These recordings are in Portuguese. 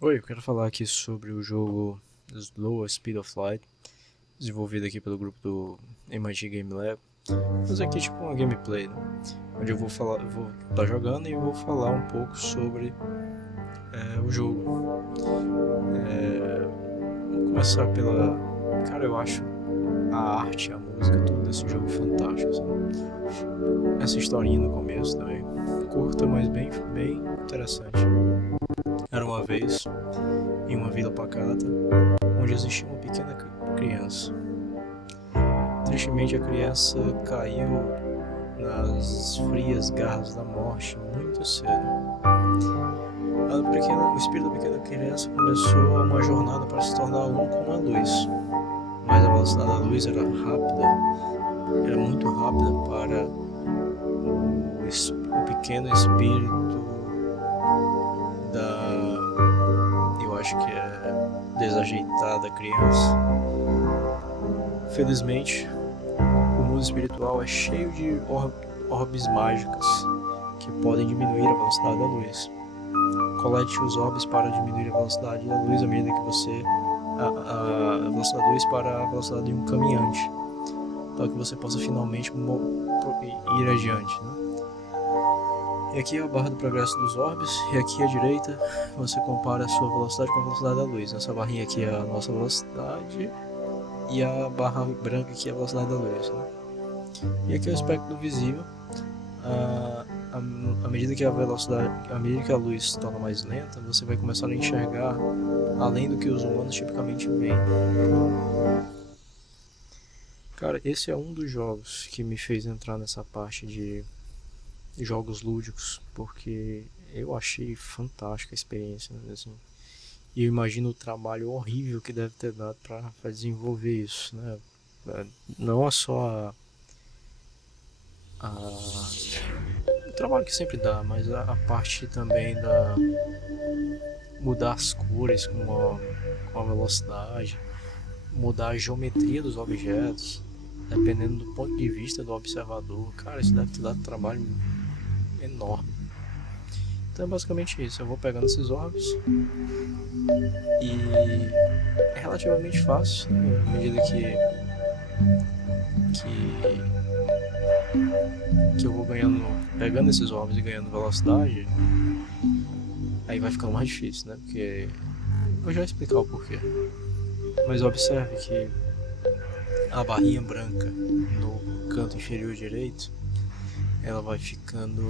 Oi, eu quero falar aqui sobre o jogo Slow Speed of Light, desenvolvido aqui pelo grupo do MIT Game Lab. Mas aqui tipo uma gameplay, né? Onde eu vou estar jogando e vou falar um pouco sobre o jogo. Vamos começar pela, cara, eu acho a arte, a música, tudo desse jogo fantástico, sabe? Essa historinha no começo também, curta, mas bem interessante. Era uma vez em uma vila pacata onde existia uma pequena criança. Tristemente, a criança caiu nas frias garras da morte muito cedo. O espírito da pequena criança começou uma jornada para se tornar um com a luz, mas a velocidade da luz era muito rápida para o pequeno espírito eu acho que é desajeitada criança. Felizmente, o mundo espiritual é cheio de orbes mágicas que podem diminuir a velocidade da luz. Colete os orbes para diminuir a velocidade da luz à medida que você a velocidade da luz para a velocidade de um caminhante, para que você possa finalmente ir adiante, né? E aqui é a barra do progresso dos orbes, e aqui à direita você compara a sua velocidade com a velocidade da luz. Essa barrinha aqui é a nossa velocidade e a barra branca aqui é a velocidade da luz, né? E aqui é o espectro visível. À medida que à medida que a luz se torna mais lenta, você vai começar a enxergar além do que os humanos tipicamente veem. Cara, esse é um dos jogos que me fez entrar nessa parte de jogos lúdicos, porque eu achei fantástica a experiência, né, assim. E eu imagino o trabalho horrível que deve ter dado para desenvolver isso, né? Não é só o trabalho que sempre dá, mas a parte também da mudar as cores com a velocidade, mudar a geometria dos objetos, dependendo do ponto de vista do observador. Cara, isso deve ter dado um trabalho enorme. Então é basicamente isso. Eu vou pegando esses orbes e é relativamente fácil, né? À medida que eu vou pegando esses orbes e ganhando velocidade, aí vai ficando mais difícil, né? Porque eu vou já explicar o porquê. Mas observe que a barrinha branca no canto inferior direito, ela vai ficando,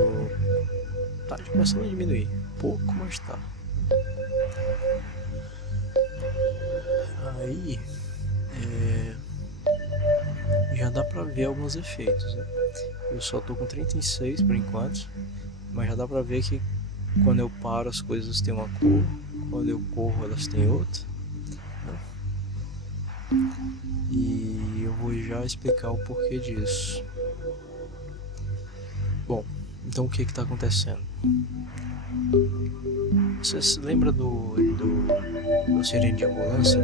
tá começando a diminuir, pouco, mas tá. Aí já dá pra ver alguns efeitos, né? Eu só tô com 36 por enquanto, mas já dá pra ver que quando eu paro as coisas têm uma cor, quando eu corro elas têm outra, né? E eu vou já explicar o porquê disso. Bom, então o que está acontecendo? Você se lembra do sirene de ambulância?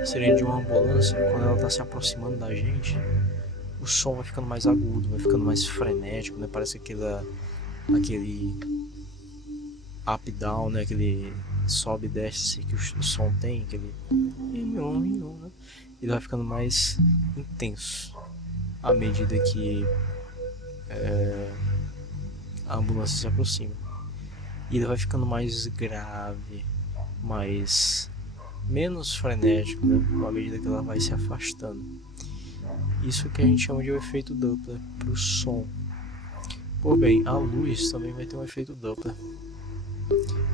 A sirene de uma ambulância, quando ela está se aproximando da gente, o som vai ficando mais agudo, vai ficando mais frenético, né? Parece aquele up-down, né? Aquele sobe e desce que o som tem, aquele né? Ele vai ficando mais intenso à medida que a ambulância se aproxima. E ele vai ficando mais grave, mais menos frenético, né? À medida que ela vai se afastando. Isso que a gente chama de um efeito Doppler para o som. Por bem, a luz também vai ter um efeito Doppler.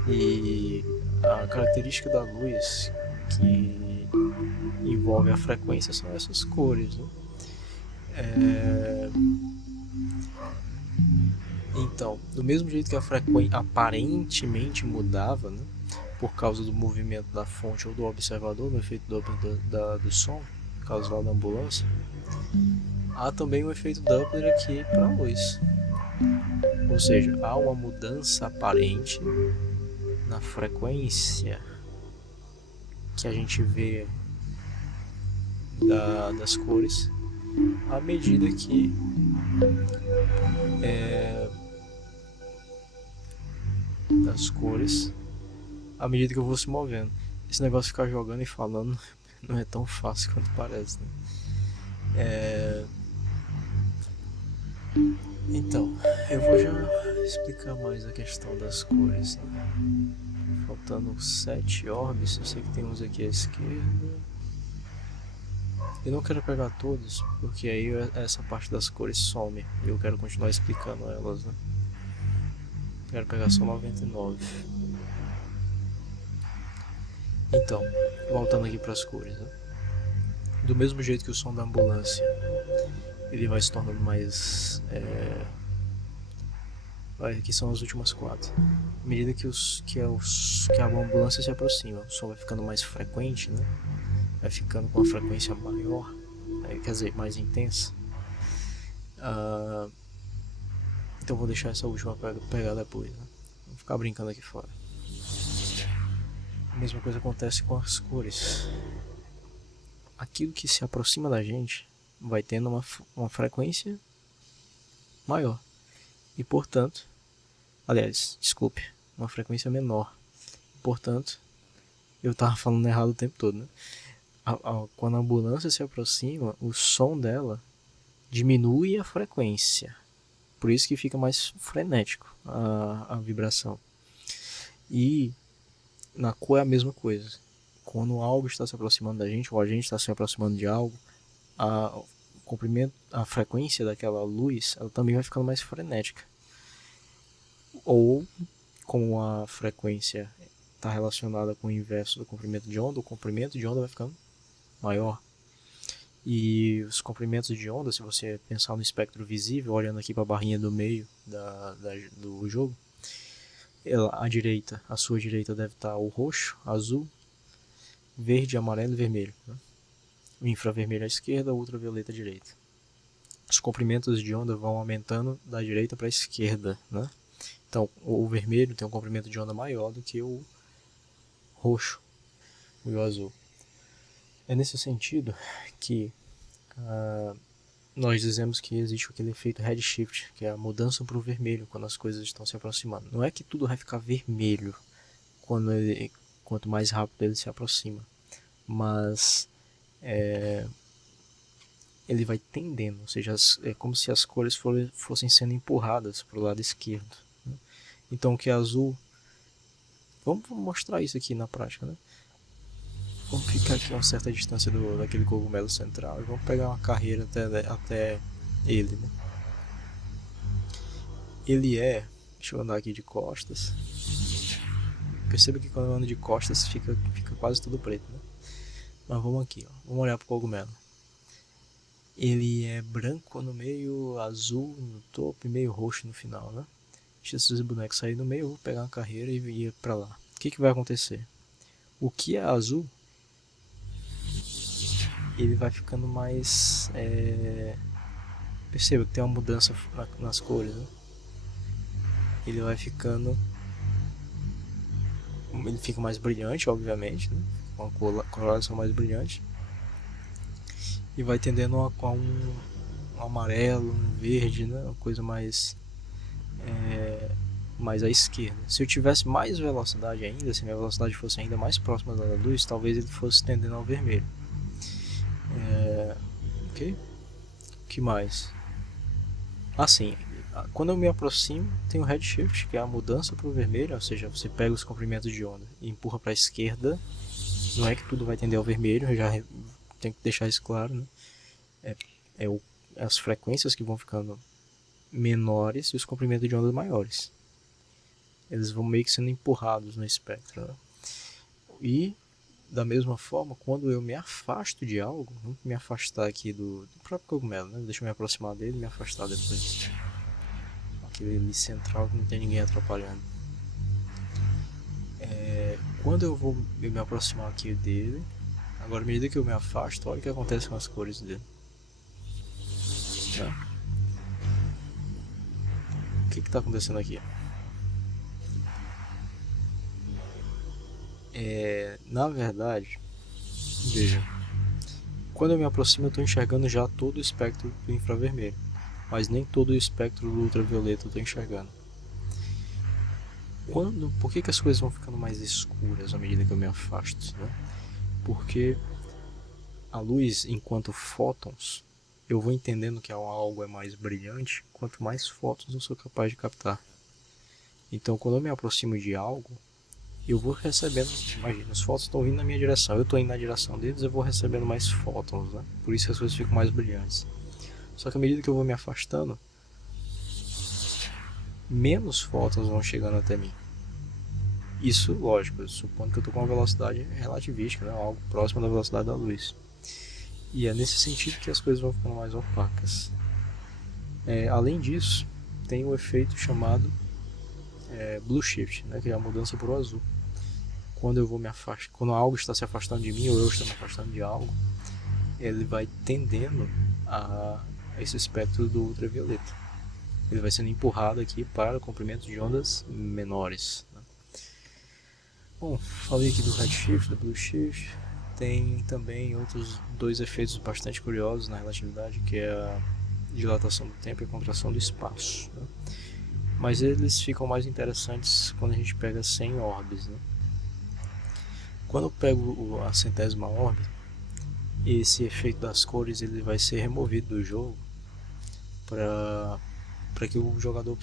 E a característica da luz que envolve a frequência são essas cores, né? Então, do mesmo jeito que a frequência aparentemente mudava, né, por causa do movimento da fonte ou do observador, no efeito Doppler do som, causado da ambulância, há também um efeito Doppler aqui para a luz. Ou seja, há uma mudança aparente na frequência que a gente vê das cores à medida que das cores à medida que eu vou se movendo. Esse negócio de ficar jogando e falando não é tão fácil quanto parece, né? Então, eu vou já explicar mais a questão das cores, né? Faltando 7 orbes, eu sei que tem uns aqui à esquerda. Eu não quero pegar todos, porque aí essa parte das cores some e eu quero continuar explicando elas, né? Quero pegar só 99. Então, voltando aqui para as cores, né? Do mesmo jeito que o som da ambulância ele vai se tornando mais. Aqui são as últimas 4. À medida que a ambulância se aproxima, o som vai ficando mais frequente, né? Vai ficando com uma frequência maior, quer dizer, mais intensa. Então vou deixar essa última pegar depois, né? Vou ficar brincando aqui fora. A mesma coisa acontece com as cores. Aquilo que se aproxima da gente vai tendo uma frequência maior. E portanto, aliás, desculpe, uma frequência menor. Portanto, eu tava falando errado o tempo todo, né? Quando a ambulância se aproxima, o som dela diminui a frequência. Por isso que fica mais frenético a vibração. E na cor é a mesma coisa. Quando algo está se aproximando da gente, ou a gente está se aproximando de algo, a frequência daquela luz ela também vai ficando mais frenética. Ou, como a frequência está relacionada com o inverso do comprimento de onda, o comprimento de onda vai ficando maior. E os comprimentos de onda, se você pensar no espectro visível, olhando aqui para a barrinha do meio do jogo, a sua direita deve estar o roxo, azul, verde, amarelo e vermelho, né? O infravermelho à esquerda, o ultravioleta à direita. Os comprimentos de onda vão aumentando da direita para a esquerda, né? Então o vermelho tem um comprimento de onda maior do que o roxo e o azul. É nesse sentido que nós dizemos que existe aquele efeito redshift, que é a mudança para o vermelho quando as coisas estão se aproximando. Não é que tudo vai ficar vermelho quanto mais rápido ele se aproxima, mas ele vai tendendo, ou seja, é como se as cores fossem sendo empurradas para o lado esquerdo, né? Então o que é azul, vamos mostrar isso aqui na prática, né? Vamos ficar aqui a uma certa distância daquele cogumelo central e vamos pegar uma carreira até ele, né? Ele deixa eu andar aqui de costas. Perceba que quando eu ando de costas fica quase tudo preto, né? Mas vamos aqui, ó. Vamos olhar pro cogumelo. Ele é branco no meio, azul no topo e meio roxo no final, né? Deixa esses bonecos sair no meio, eu vou pegar uma carreira e ir pra lá. O que vai acontecer? O que é azul, ele vai ficando mais... Perceba que tem uma mudança nas cores, né? Ele vai ficando... Ele fica mais brilhante, obviamente, né? Com uma coloração mais brilhante. E vai tendendo a um amarelo, um verde, né? Uma coisa mais à esquerda. Se eu tivesse mais velocidade ainda, se minha velocidade fosse ainda mais próxima da luz, talvez ele fosse tendendo ao vermelho. Ok? O que mais? Assim, quando eu me aproximo, tem o redshift, que é a mudança para o vermelho, ou seja, você pega os comprimentos de onda e empurra para a esquerda. Não é que tudo vai tender ao vermelho, eu já tenho que deixar isso claro, né? As frequências que vão ficando menores e os comprimentos de onda maiores. Eles vão meio que sendo empurrados no espectro, né? E da mesma forma, quando eu me afasto de algo, vamos me afastar aqui do próprio cogumelo, né? Deixa eu me aproximar dele e me afastar depois. Aquele ali central que não tem ninguém atrapalhando. Quando eu vou me aproximar aqui dele, agora à medida que eu me afasto, olha o que acontece com as cores dele. Tá? O que está acontecendo aqui? Na verdade, veja, quando eu me aproximo eu estou enxergando já todo o espectro do infravermelho, mas nem todo o espectro do ultravioleta eu estou enxergando. Por que as coisas vão ficando mais escuras à medida que eu me afasto, né? Porque a luz, enquanto fótons, eu vou entendendo que algo é mais brilhante quanto mais fótons eu sou capaz de captar. Então, quando eu me aproximo de algo, eu vou recebendo, imagina, os fótons estão vindo na minha direção, eu estou indo na direção deles, eu vou recebendo mais fótons, né? Por isso que as coisas ficam mais brilhantes. Só que à medida que eu vou me afastando, menos fótons vão chegando até mim. Isso, lógico, supondo que eu estou com uma velocidade relativística, né? Algo próximo da velocidade da luz. E é nesse sentido que as coisas vão ficando mais opacas. Além disso, tem um efeito chamado blue shift, né? Que é a mudança para o azul. Quando eu vou me afastar, quando algo está se afastando de mim ou eu estou me afastando de algo, ele vai tendendo a esse espectro do ultravioleta. Ele vai sendo empurrado aqui para comprimentos de ondas menores, né? Bom, falei aqui do redshift, do blue shift. Tem também outros dois efeitos bastante curiosos na relatividade, que é a dilatação do tempo e a contração do espaço, né? Mas eles ficam mais interessantes quando a gente pega 100 orbes, né? Quando eu pego a centésima orbe, esse efeito das cores ele vai ser removido do jogo para que o jogador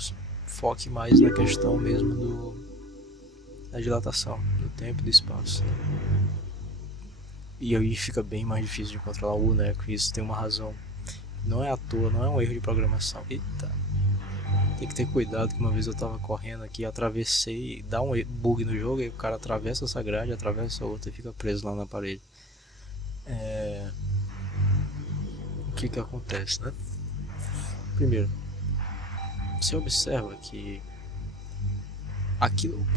foque mais na questão mesmo da dilatação do tempo e do espaço. E aí fica bem mais difícil de controlar o boneco, e isso tem uma razão. Não é à toa, não é um erro de programação. Eita, tem que ter cuidado, que uma vez eu tava correndo aqui, atravessei, dá um bug no jogo, e o cara atravessa essa grade, atravessa a outra e fica preso lá na parede. O que acontece, né? Primeiro, você observa que aquilo...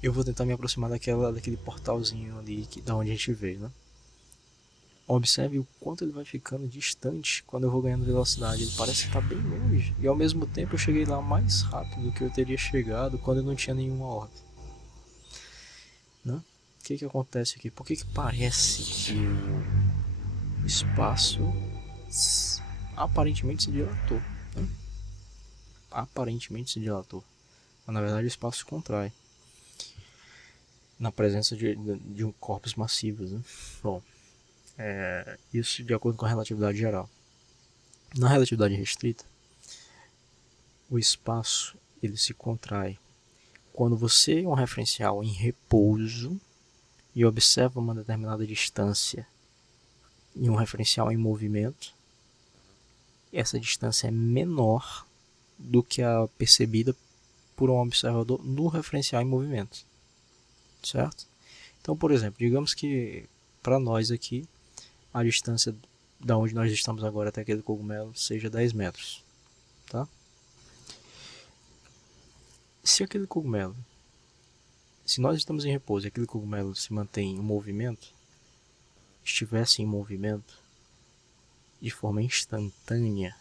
Eu vou tentar me aproximar daquele portalzinho ali da onde a gente veio, né? Observe o quanto ele vai ficando distante quando eu vou ganhando velocidade. Ele parece estar bem longe. E ao mesmo tempo eu cheguei lá mais rápido do que eu teria chegado quando eu não tinha nenhuma ordem, né? O que acontece aqui? Por que parece que o espaço aparentemente se dilatou, né? Aparentemente se dilatou. Mas na verdade o espaço se contrai na presença de um corpos massivos, né? Bom, isso de acordo com a relatividade geral. Na relatividade restrita, o espaço ele se contrai quando você é um referencial em repouso e observa uma determinada distância e um referencial em movimento. Essa distância é menor do que a percebida por um observador no referencial em movimento, certo? Então, por exemplo, digamos que para nós aqui a distância da onde nós estamos agora até aquele cogumelo seja 10 metros, tá? Se aquele cogumelo, se nós estamos em repouso e aquele cogumelo se mantém em movimento, estivesse em movimento de forma instantânea,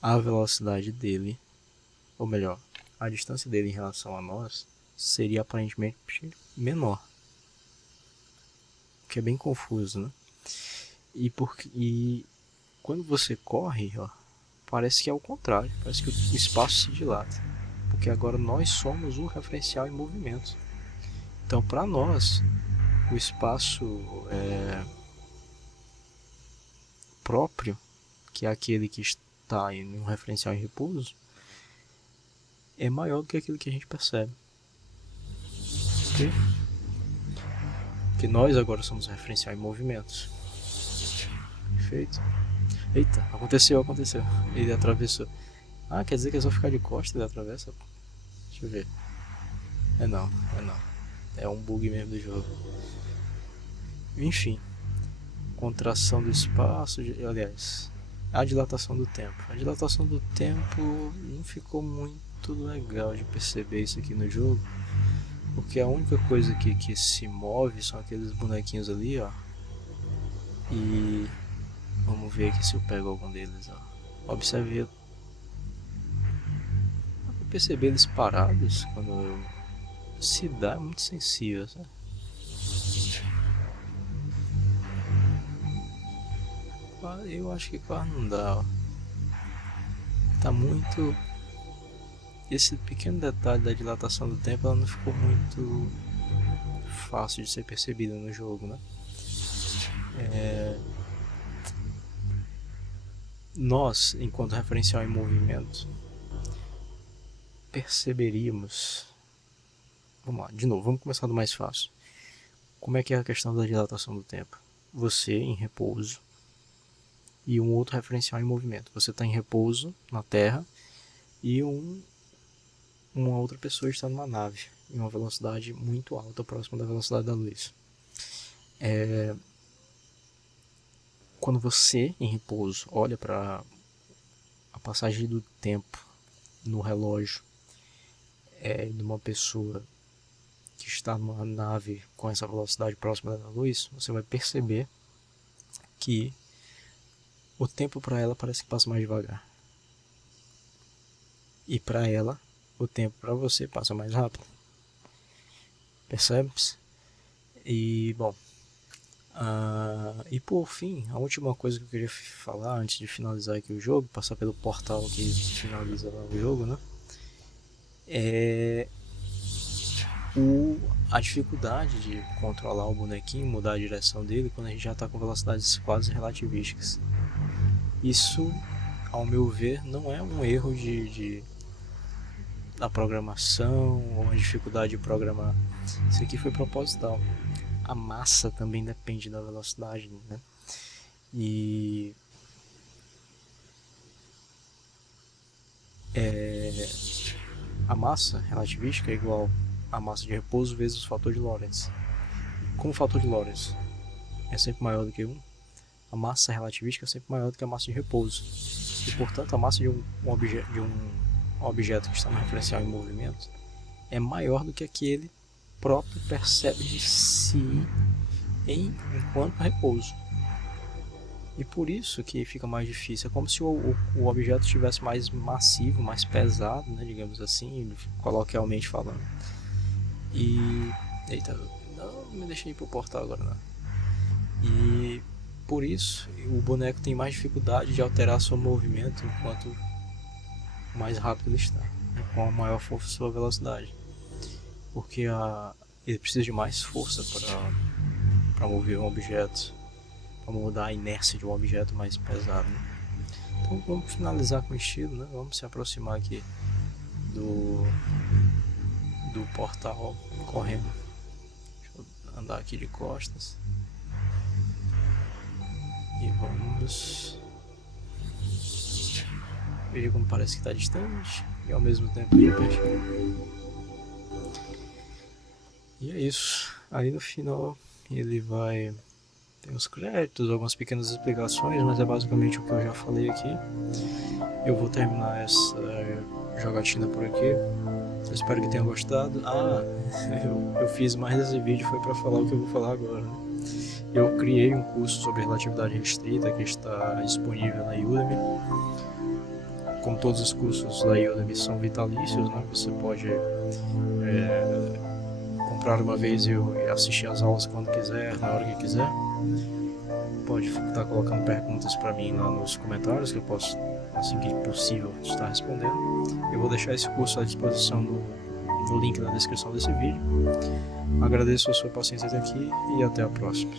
a velocidade dele, ou melhor, a distância dele em relação a nós seria aparentemente menor, o que é bem confuso, né? E quando você corre, ó, parece que é o contrário, parece que o espaço se dilata, porque agora nós somos o referencial em movimento. Então, para nós, o espaço próprio, que é aquele que está em um referencial em repouso, é maior do que aquilo que a gente percebe. Ok? Porque nós agora somos o referencial em movimento. Perfeito? Eita, aconteceu. Ele atravessou. Ah, quer dizer que é só ficar de costas e ele atravessa? Deixa eu ver. Não. É um bug mesmo do jogo. Enfim. Contração do espaço, aliás, a dilatação do tempo. A dilatação do tempo não ficou muito legal de perceber isso aqui no jogo, porque a única coisa que se move são aqueles bonequinhos ali, ó. E vamos ver aqui se eu pego algum deles, ó. Observe, eu perceber eles parados quando se dá, é muito sensível, sabe? Eu acho que quase não dá, ó. Tá muito esse pequeno detalhe da dilatação do tempo, ela não ficou muito fácil de ser percebida no jogo, né? Nós, enquanto referencial em movimento, perceberíamos... Vamos lá, de novo, vamos começar do mais fácil. Como é que é a questão da dilatação do tempo? Você em repouso e um outro referencial em movimento. Você está em repouso na Terra e uma outra pessoa está numa nave em uma velocidade muito alta, próxima da velocidade da luz. Quando você, em repouso, olha para a passagem do tempo no relógio de uma pessoa que está numa nave com essa velocidade próxima da luz, você vai perceber que o tempo para ela parece que passa mais devagar. E para ela, o tempo para você passa mais rápido. Percebe-se? E, bom... e por fim, a última coisa que eu queria falar antes de finalizar aqui o jogo, passar pelo portal que finaliza lá o jogo, né? É a dificuldade de controlar o bonequinho, mudar a direção dele quando a gente já está com velocidades quase relativísticas. Isso, ao meu ver, não é um erro da programação ou uma dificuldade de programar. Isso aqui foi proposital. A massa também depende da velocidade, né? E a massa relativística é igual a massa de repouso vezes o fator de Lorentz. Como o fator de Lorentz é sempre maior do que 1, a massa relativística é sempre maior do que a massa de repouso. E, portanto, a massa de um objeto que está no referencial em movimento é maior do que aquele próprio percebe de si enquanto repouso. E por isso que fica mais difícil. É como se o objeto estivesse mais massivo, mais pesado, né, digamos assim, coloquialmente falando. Eita, não me deixei ir pro portal agora não. E por isso o boneco tem mais dificuldade de alterar seu movimento enquanto mais rápido ele está, né, com a maior força sua velocidade. Porque ele precisa de mais força para mover um objeto, para mudar a inércia de um objeto mais pesado, né? Então vamos finalizar com estilo, né? Vamos se aproximar aqui do portal correndo. Deixa eu andar aqui de costas e vamos ver como parece que está distante e ao mesmo tempo bem pertinho. E é isso. Aí no final ele vai ter os créditos, algumas pequenas explicações, mas é basicamente o que eu já falei aqui. Eu vou terminar essa jogatina por aqui. Eu espero que tenham gostado. Eu fiz mais esse vídeo foi para falar o que eu vou falar agora, né? Eu criei um curso sobre relatividade restrita que está disponível na Udemy. Como todos os cursos da Udemy são vitalícios, né? Você pode comprar uma vez e assistir as aulas quando quiser, na hora que quiser. Pode estar colocando perguntas para mim lá nos comentários que eu posso, assim que possível, estar respondendo. Eu vou deixar esse curso à disposição no link na descrição desse vídeo. Agradeço a sua paciência até aqui e até a próxima.